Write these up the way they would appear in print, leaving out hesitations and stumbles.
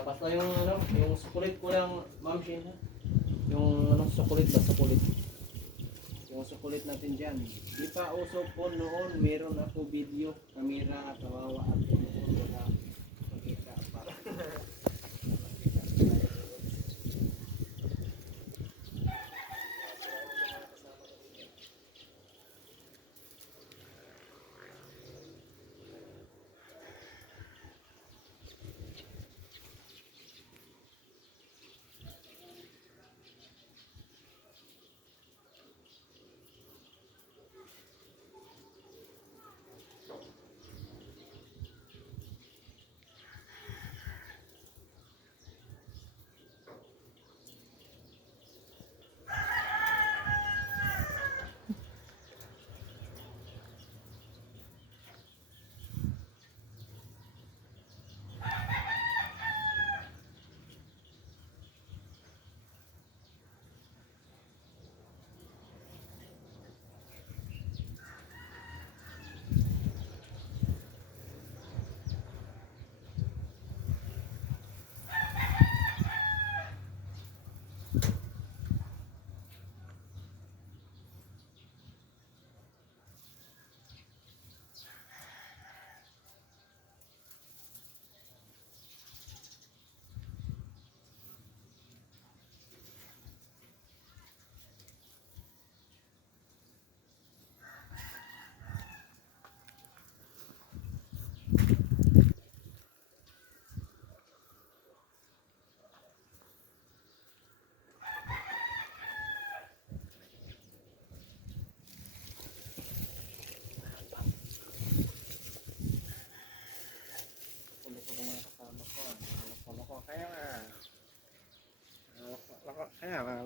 Basta yung ano, yung sukulit ko lang, Ma'am Shin, ha? Yung ano, sukulit ba? Sukulit. Yung sukulit natin dyan. Di pa uso po noon, meron ako video, kamera, kawawa at noon wala makita pa.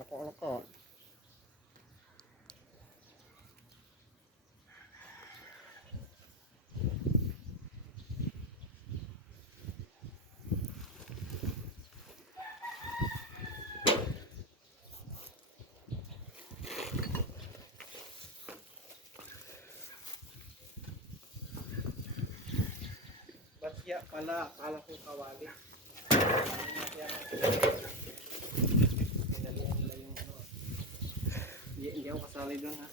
Loko. Ba't siya pala, akala ko kawali. Hindi ako kasali doon, ha.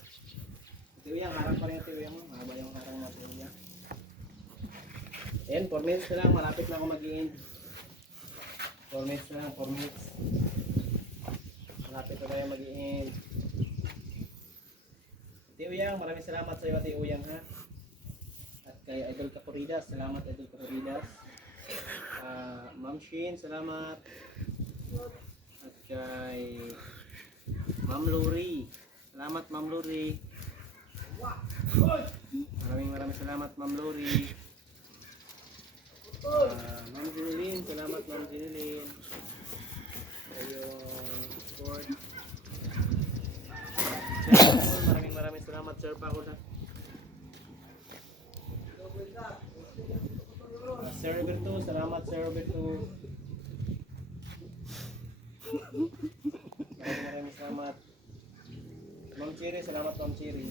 Tiwiyang, harap pa rin yung tiwiyang mo. Mahaba yung harang natin niya. Ayan, 4 minutes na lang. Malapit na ako mag-i-end. 4 minutes na lang, 4 minutes. Malapit na tayo mag-i-end. Tiwiyang, maraming salamat sa iyo, Tiwiyang, ha. At kay Idol Caporidas, salamat Idol Caporidas. Ma'am Shin, salamat. At kay Ma'am Luri, salamat Ma'am Luri. Maraming salamat Ma'am Luri. Ma'am Jinilin, salamat Ma'am Jinilin. Ayong support. Sir Pakul, maraming salamat Sir Pakul, ha. Sir Roberto, salamat Sir Roberto. Maraming salamat. Ma'am Cherry, salamat Ma'am Cherry.